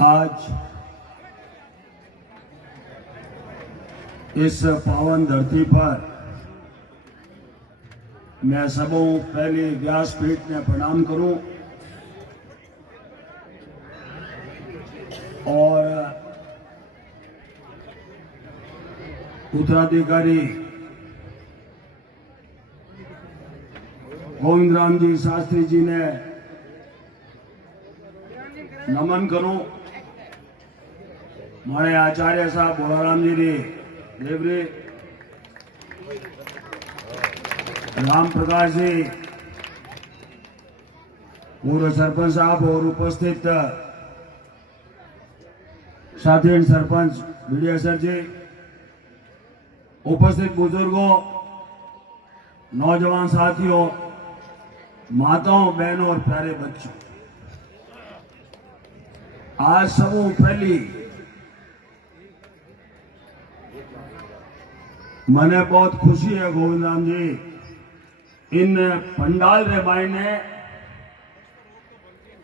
आज इस पावन धरती पर मैं सबों पहले व्यासपीठ ने प्रणाम करूं और उत्तराधिकारी गोविंद राम जी शास्त्री जी ने नमन करूं। मारे आचार्य साहब भोलाराम जी री देवरी, राम प्रकाश जी, पूर्व सरपंच साहब और उपस्थित साथी सरपंच विजय जी, उपस्थित बुजुर्गों, नौजवान साथियों, माताओं, बहनों और प्यारे बच्चों, आज सबों पहली मने बहुत खुशी है गोविंद राम जी इन पंडाल रे मायने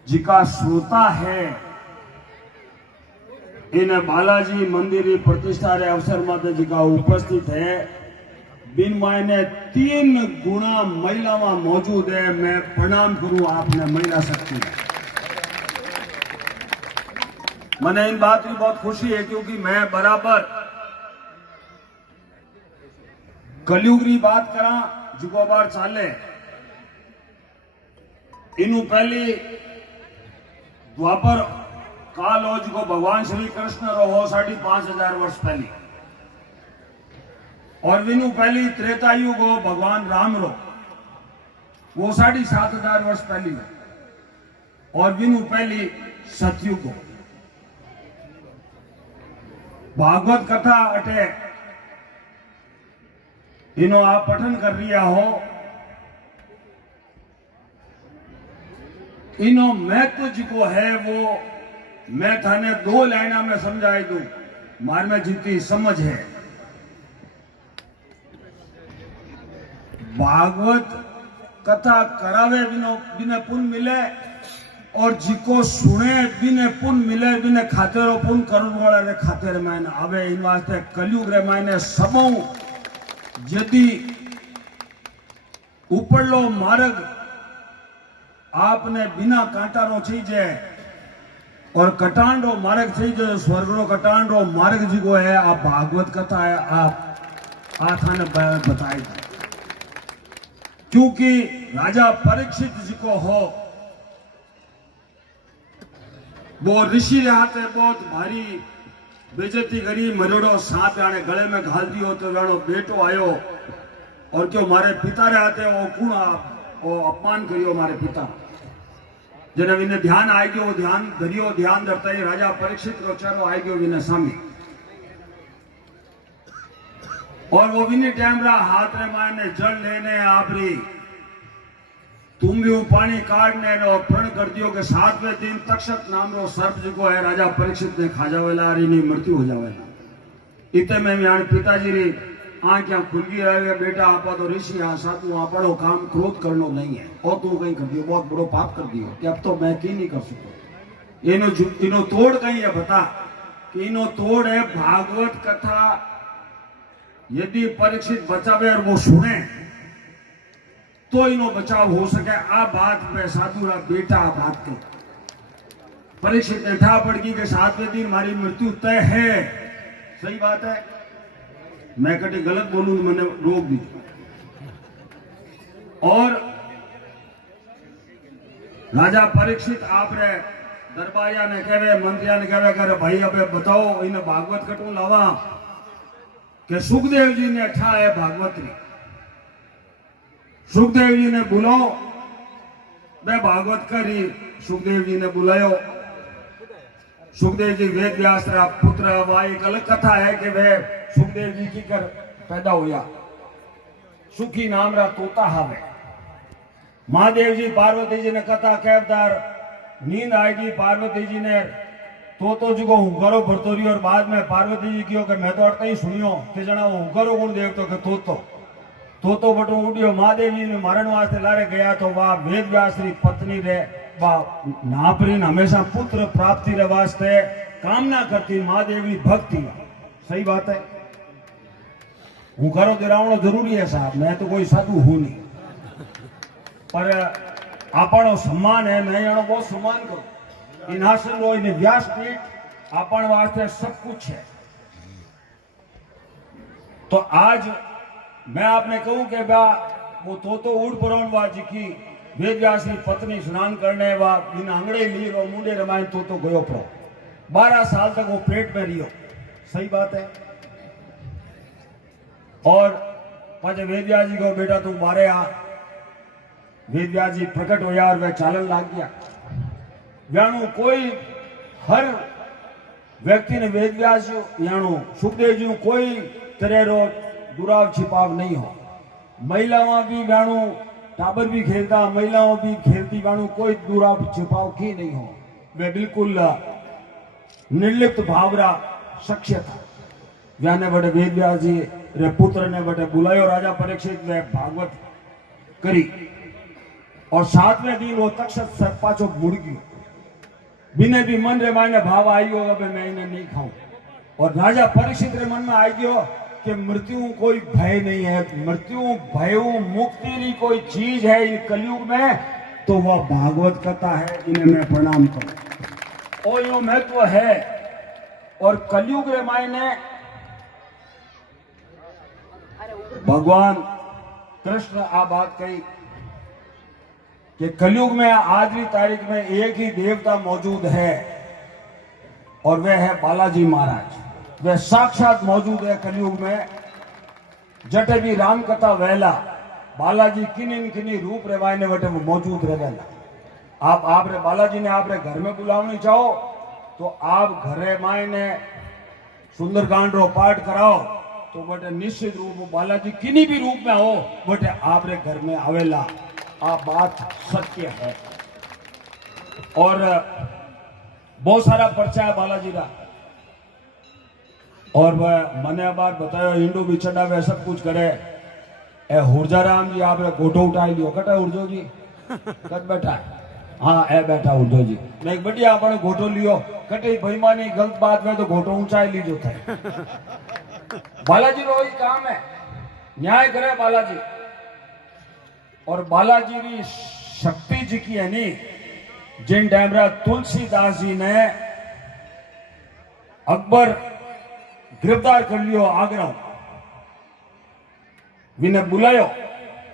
जिका श्रोता है इन बालाजी मंदिर प्रतिष्ठा रे अवसर में जिका उपस्थित है बिन मायने 3 गुणा महिला में मौजूद है। मैं प्रणाम करूं आपने महिला शक्ति। मने इन बात की बहुत खुशी है क्योंकि मैं बराबर कलयुग री बात करा जुगो बार चाले इनु पहली द्वापर काल हो जो भगवान श्री कृष्ण रो हो 5,500 वर्ष पहली, और विनु पहली त्रेता युग हो भगवान राम रो वो 7,500 वर्ष पहली हो, और विनु पहली सतयुग हो। भागवत कथा अटे इनो आप पठन कर रिया हो, इनो महत्व जिको है वो मैं थाने 2 लाइना में समझाई दूं, मार में जितनी समझ है। भागवत कथा करावे बिने पुण्य मिले और जिको सुने बिने पुण्य मिले, बिने खातेरो पुण्य करण वाला रे खातेर मायने आवे। इन वास्ते कलयुग रे मायने सबों यदि उपरलो मार्ग आपने बिना कांटारो चीजे और कटांडो मार्ग थी जो स्वर्गरो कटांडो मार्ग जिको है आप भागवत कथा है आप आथाने बताई। क्योंकि राजा परीक्षित जिको हो वो ऋषि हाथे बहुत भारी बेजती करी, मरोड़ो सांप आने गले में घाल दियो तो जानो बेटो आयो और क्यों मारे पिता रे हाथे वो कुण वो अपमान करियो मारे पिता जने विने ध्यान आई गयो, ध्यान धरियो, ध्यान धरता ही राजा परीक्षित रो चेहरो आई गयो विने सामी, और वो विने टाइम रा हाथ रे मायने जल लेने आपरी तुम भी पानी काटने रो प्रण कर दियो कि 7वें दिन तक्षक नाम रो सर्प जिको है राजा परीक्षित ने खा जावेला और इनी मृत्यु हो जावेला। इतने में यानी पिताजी री आंखें खुल गई रहे, बेटा आपा तो ऋषि आ सातु आपड़ो काम क्रोध करनो नहीं है और तू कहीं कर दियो बहुत बड़ो पाप कर दियो कि अब तो मैं की नहीं कर सकूं। इनो तोड़ कहीं है बता कि इनो तोड़ है भागवत कथा यदि परीक्षित बचावे और वो सुने तो इनो बचाव हो सके। आ बात पे साधुरा बेटा बात के परीक्षित ने ठा पड़ गई कि 7वें दिन हमारी मृत्यु तय है। सही बात है, मैं कभी गलत बोलूं तो मैंने रोक दी। और राजा परीक्षित आप रे दरबारिया ने कहे, मंत्रिया ने कहे करे भाई अबे बताओ इन्हें भागवत कटू लावा के सुखदेव जी ने ठा है भागवत री। सुखदेव जी ने बुलाओ, मैं भागवत करी। सुखदेव जी ने बुलायो। सुखदेव जी वेद व्यास रा पुत्र वाई एक अलग कथा है कि वे सुखदेव जी की कर पैदा हुआ। सुखी नाम रा तोता हावे। महादेव जी पार्वती जी ने कथा कहदार नींद आएगी पार्वती जी ने तो जी को हुकरो भरतो रही और बाद में पार्वती जी की कि मैं तो अड़ता ही सुनियो कि जना वो हुकरो गुण देव तो के तो बटू उड़ियो। महादेव जी ने मरण वास्ते लारे गया तो वह वेद व्यास री पत्नी रे नापरी हमेशा पुत्र प्राप्ति रे वास्ते कामना करती महादेवनी भक्ति। सही बात है। हूँ करो दिरावणो जरूरी है साहब, मैं तो कोई साधु हूं नहीं, पर आपणो सम्मान है, मैं एनो बहुत सम्मान करूं। इन आसन रो इन व्यासपीठ आपण वास्ते सब कुछ है। तो आज मैं आपने कहूं कि बा वो तो उड़ परवा जी की वेद व्यास की पत्नी स्नान करने वा इन आंगड़े ली रो मुंडे रमायण तो गयो पड़ो। 12 साल तक वो पेट में रियो। सही बात है। और पाचे वेद व्यास जी को बेटा तू बारे आ। वेद व्यास जी प्रकट हो यार वे चालन लाग गया। यानु कोई हर व्यक्ति ने वेद व्यास यानु सुखदेव जी कोई तरह रो दुराव छिपाव नहीं हो। महिलाओं भी व्याणु टाबर भी खेलता, महिलाओं भी खेलती, व्याणु कोई दुराव छिपाव की नहीं हो। वे बिल्कुल निर्लिप्त भावरा शख्य था। व्याने बड़े वेद व्यास जी रे पुत्र ने बड़े बुलायो राजा परीक्षित वे भागवत करी और 7वें दिन वो तक्षक पाछो मुड़ गयो। बिने भी मन रे मायने भाव आयो अब मैं इन्हें नहीं खाऊं। और राजा परीक्षित रे मन में आ गयो कि मृत्यु कोई भय नहीं है, मृत्यु भय मुक्ति री कोई चीज है इन कलयुग में तो वह भागवत कथा है। इन्हें मैं प्रणाम करूं और यो महत्व है। और कलयुग रे मायने भगवान कृष्ण आ बात कही कि कलयुग में आज की तारीख में एक ही देवता मौजूद है और वह है बालाजी महाराज। वह साक्षात मौजूद है कलयुग में। जटे भी राम कथा वहला बालाजी किन्नी रूप रेवाय ने वटे मौजूद रहेला। आप रे बालाजी ने आप रे घर में बुलावनी चाहो तो आप घरे मायने सुंदरकांड रो पाठ कराओ तो बटे निश्चित रूप बालाजी किन्नी भी रूप में हो बटे आप रे घर में आवेला। आ बात सत्य है। और बहुत सारा पर्चा है बालाजी का। और वह मने बात बतायो हिंदू भी चढ़ावे सब कुछ करे। ए हुरजाराम जी आप गोटो उठा लियो कटे उर्जो जी कट बैठा। हाँ ए बैठा उर्जो जी मैं एक बढ़िया आपने गोटो लियो कटे बेईमानी गलत बात में तो गोटो ऊंचाई लीजो थे। बालाजी रो ही काम है, न्याय करे बालाजी। और बालाजी की शक्ति जी की है नी जिन टाइम तुलसीदास जी ने अकबर गिरफ्तार कर लियो आगरा विने बुलायो।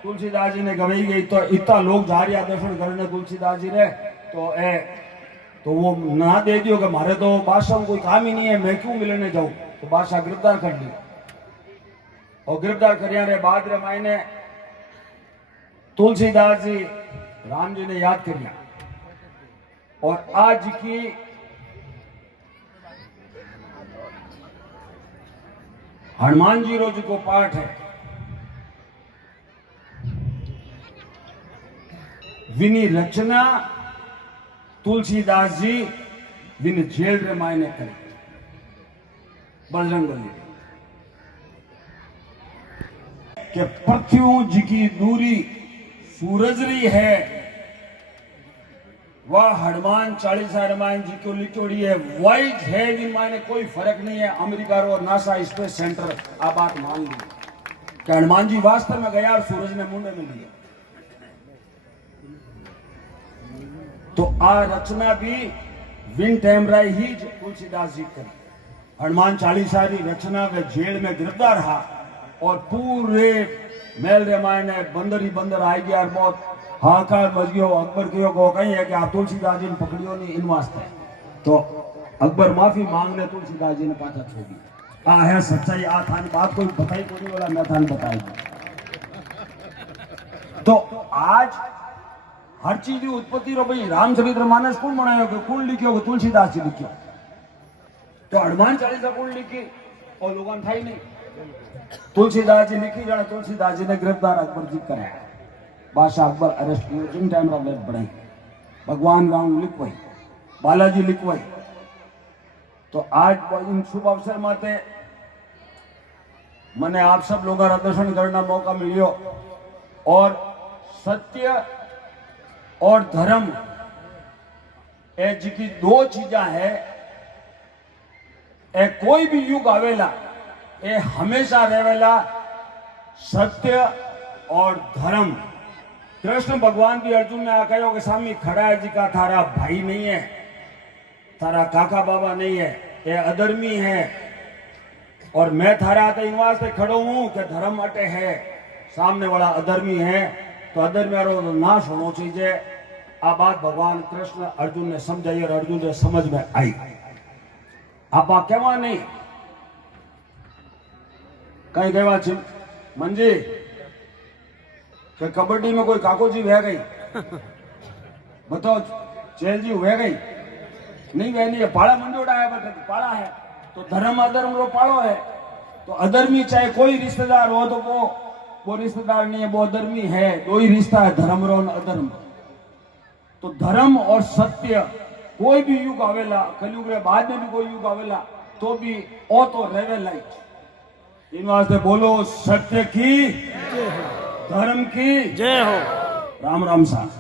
तुलसीदास जी ने गवाई गई तो इतना लोग जा रहा दर्शन करने तुलसीदास जी ने तो वो ना दे दियो कि मारे तो बादशाह में कोई काम ही नहीं है, मैं क्यों मिलने जाऊं। तो बादशाह गिरफ्तार कर लिया और गिरफ्तार करने रे बाद रे मायने तुलसीदास जी राम जी ने याद किया। और आज की हनुमान जी रोज को पाठ है विनी रचना तुलसीदास जी विन जेल रे मायने करे बजरंग बली के पृथ्वी जी की दूरी सूरजरी है वह हनुमान 40 रामायण जी को लिखोड़ी है वाइज है इन मायने कोई फर्क नहीं है। अमेरिका और नासा स्पेस सेंटर आ बात मान ली कि हनुमान जी वास्तव में गया और सूरज ने मुंडे में लिया। तो आ रचना भी विन टेमराई ही तुलसीदास जी करी। हनुमान 40 री रचना वे जेल में गिरफ्तार रहा और पूरे मेल रामायण ने बंदर ही बंदर आई गया और बहुत हाहाकार मच गयो। अकबर को कही है कि आप तुलसीदास जी ने पकड़ियो नहीं इन वास्ते। तो अकबर माफी मांगने तुलसीदास जी ने पाछा छोड़ दिया। आ है सच्चाई। आ थानी बात कोई बताई को नहीं वाला मैं थानी बताई। तो आज हर चीज की उत्पत्ति रो भाई रामचरितमानस कौन बनायो कि कौन लिखियो कि तुलसीदास जी लिखियो। तो हनुमान 40 कौन लिखी और लोगों ने थाई नहीं। तुलसीदास जी लिखी जाने तुलसीदास जी ने गिरफ्तार अकबर जी कराया। बादशाह अकबर अरेस्ट किए जिन टाइम वेद बढ़ाई भगवान राम लिखवाई बालाजी लिखवाई। तो आज इन शुभ अवसर माते मने आप सब लोगों का दर्शन करना मौका मिलियो और सत्य और धर्म ए जी की दो चीजा है ए कोई भी युग आवेला ए हमेशा रहेला सत्य और धर्म। कृष्ण भगवान भी अर्जुन ने कहो कि स्वामी खड़ा है जी का थारा भाई नहीं है, थारा काका बाबा नहीं है, ये अधर्मी है और मैं थारा इन वास्ते खड़ो हूं कि धर्म अटे है, सामने वाला अधर्मी है तो अधर्मी वालों तो नाश होना चाहिए। आ बात भगवान कृष्ण अर्जुन ने समझाई और अर्जुन ने समझ में आई। आप कहवा नहीं कहीं कहवा मंजी कि कबड्डी में कोई काको जी वह गई बताओ चेल जी वह गई नहीं वह नहीं है, पाड़ा मंडोड़ा है बट पाड़ा है तो धर्म अधर्म रो पाड़ो है। तो अधर्मी चाहे कोई रिश्तेदार हो तो वो रिश्तेदार नहीं है, वो अधर्मी है। दो ही रिश्ता है, धर्म रो और अधर्म। तो धर्म और सत्य कोई भी युग आवेला, कलयुग के बाद में भी कोई युग आवेला तो भी ओ तो रहेला ही। इन वास्ते बोलो सत्य की धर्म की जय हो। राम राम साहब।